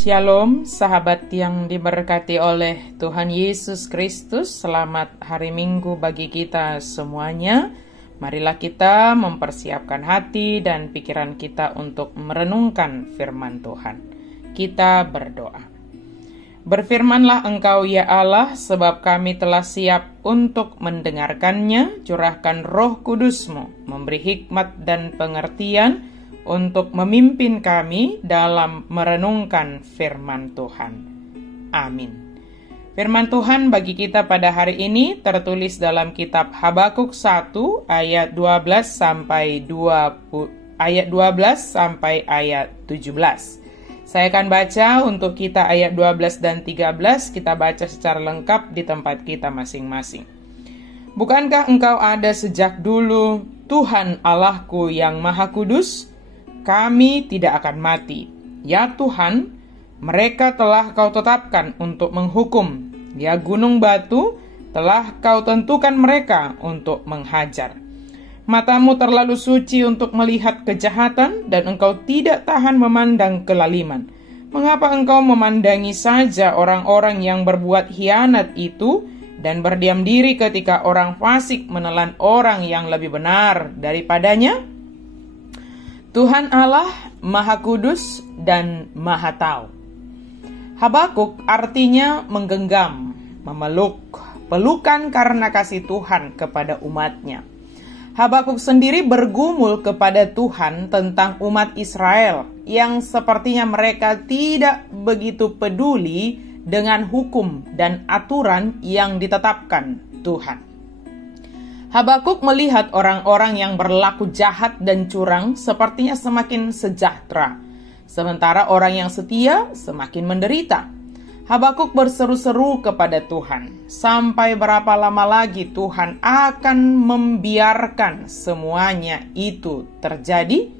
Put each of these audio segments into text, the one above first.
Shalom, sahabat yang diberkati oleh Tuhan Yesus Kristus. Selamat hari Minggu bagi kita semuanya. Marilah kita mempersiapkan hati dan pikiran kita untuk merenungkan firman Tuhan. Kita berdoa. Berfirmanlah Engkau ya Allah, sebab kami telah siap untuk mendengarkannya. Curahkan Roh Kudus-Mu, memberi hikmat dan pengertian untuk memimpin kami dalam merenungkan firman Tuhan. Amin. Firman Tuhan bagi kita pada hari ini tertulis dalam kitab Habakuk 1 ayat 12 sampai ayat 17. Saya akan baca untuk kita ayat 12 dan 13, kita baca secara lengkap di tempat kita masing-masing. Bukankah Engkau ada sejak dulu, Tuhan Allahku yang Maha Kudus? Kami tidak akan mati. Ya Tuhan, mereka telah Kau tetapkan untuk menghukum. Ya gunung batu, telah Kau tentukan mereka untuk menghajar. Matamu terlalu suci untuk melihat kejahatan, dan Engkau tidak tahan memandang kelaliman. Mengapa Engkau memandangi saja orang-orang yang berbuat khianat itu, dan berdiam diri ketika orang fasik menelan orang yang lebih benar daripadanya? Tuhan Allah Maha Kudus dan Maha Tahu. Habakuk artinya menggenggam, memeluk, pelukan karena kasih Tuhan kepada umatnya. Habakuk sendiri bergumul kepada Tuhan tentang umat Israel yang sepertinya mereka tidak begitu peduli dengan hukum dan aturan yang ditetapkan Tuhan. Habakuk melihat orang-orang yang berlaku jahat dan curang sepertinya semakin sejahtera, sementara orang yang setia semakin menderita. Habakuk berseru-seru kepada Tuhan, sampai berapa lama lagi Tuhan akan membiarkan semuanya itu terjadi?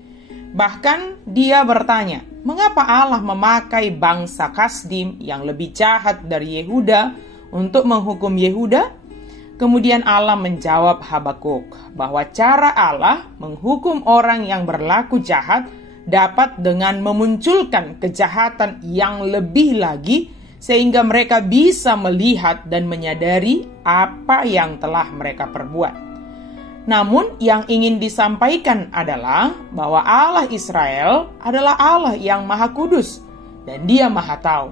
Bahkan dia bertanya, mengapa Allah memakai bangsa Kasdim yang lebih jahat dari Yehuda untuk menghukum Yehuda? Kemudian Allah menjawab Habakuk bahwa cara Allah menghukum orang yang berlaku jahat dapat dengan memunculkan kejahatan yang lebih lagi sehingga mereka bisa melihat dan menyadari apa yang telah mereka perbuat. Namun yang ingin disampaikan adalah bahwa Allah Israel adalah Allah yang Maha Kudus dan Dia Maha Tahu.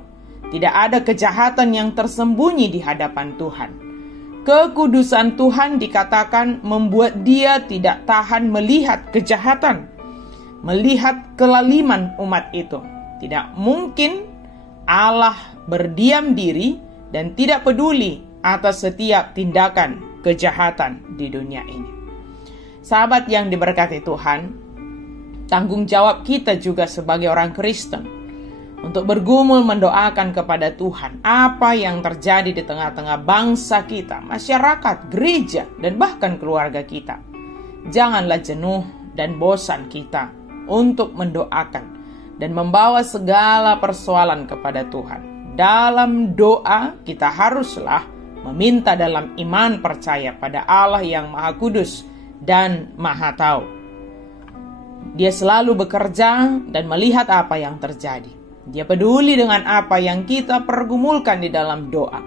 Tidak ada kejahatan yang tersembunyi di hadapan Tuhan. Kekudusan Tuhan dikatakan membuat Dia tidak tahan melihat kejahatan, melihat kelaliman umat itu. Tidak mungkin Allah berdiam diri dan tidak peduli atas setiap tindakan kejahatan di dunia ini. Sahabat yang diberkati Tuhan, tanggung jawab kita juga sebagai orang Kristen untuk bergumul mendoakan kepada Tuhan apa yang terjadi di tengah-tengah bangsa kita, masyarakat, gereja, dan bahkan keluarga kita. Janganlah jenuh dan bosan kita untuk mendoakan dan membawa segala persoalan kepada Tuhan. Dalam doa kita haruslah meminta dalam iman percaya pada Allah yang Maha Kudus dan Maha Tahu. Dia selalu bekerja dan melihat apa yang terjadi. Dia peduli dengan apa yang kita pergumulkan di dalam doa.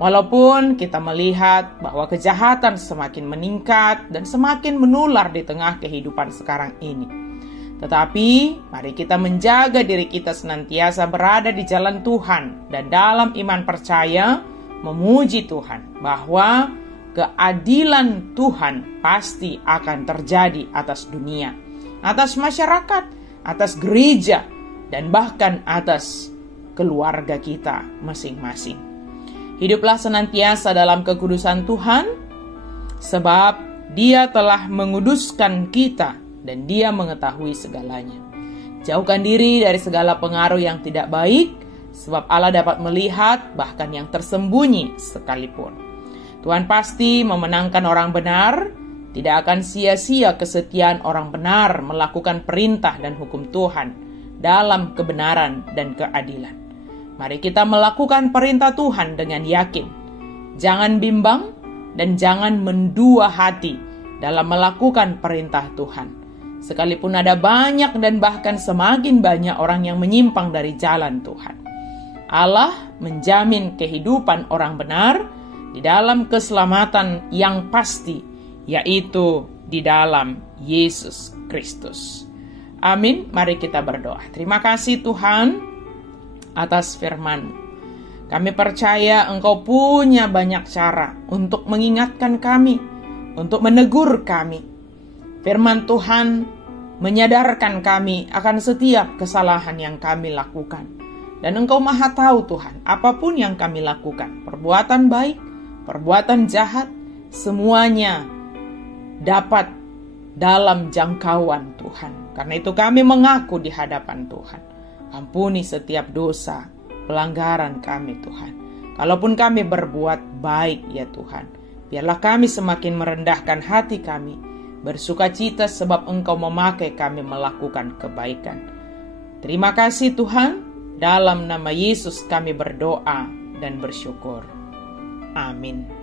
Walaupun kita melihat bahwa kejahatan semakin meningkat dan semakin menular di tengah kehidupan sekarang ini. Tetapi mari kita menjaga diri kita senantiasa berada di jalan Tuhan dan dalam iman percaya memuji Tuhan bahwa keadilan Tuhan pasti akan terjadi atas dunia, atas masyarakat, atas gereja, dan bahkan atas keluarga kita masing-masing. Hiduplah senantiasa dalam kekudusan Tuhan, sebab Dia telah menguduskan kita dan Dia mengetahui segalanya. Jauhkan diri dari segala pengaruh yang tidak baik, sebab Allah dapat melihat bahkan yang tersembunyi sekalipun. Tuhan pasti memenangkan orang benar. Tidak akan sia-sia kesetiaan orang benar melakukan perintah dan hukum Tuhan dalam kebenaran dan keadilan. Mari kita melakukan perintah Tuhan dengan yakin. Jangan bimbang dan jangan mendua hati dalam melakukan perintah Tuhan. Sekalipun ada banyak dan bahkan semakin banyak orang yang menyimpang dari jalan Tuhan, Allah menjamin kehidupan orang benar di dalam keselamatan yang pasti, yaitu di dalam Yesus Kristus. Amin. Mari kita berdoa. Terima kasih Tuhan atas firman-Mu. Kami percaya Engkau punya banyak cara untuk mengingatkan kami, untuk menegur kami. Firman Tuhan menyadarkan kami akan setiap kesalahan yang kami lakukan. Dan Engkau Maha tahu Tuhan, apapun yang kami lakukan, perbuatan baik, perbuatan jahat, semuanya dapat dalam jangkauan Tuhan. Karena itu kami mengaku di hadapan Tuhan. Ampuni setiap dosa, pelanggaran kami Tuhan. Kalaupun kami berbuat baik ya Tuhan, biarlah kami semakin merendahkan hati kami, bersuka cita sebab Engkau memakai kami melakukan kebaikan. Terima kasih Tuhan. Dalam nama Yesus kami berdoa dan bersyukur. Amin.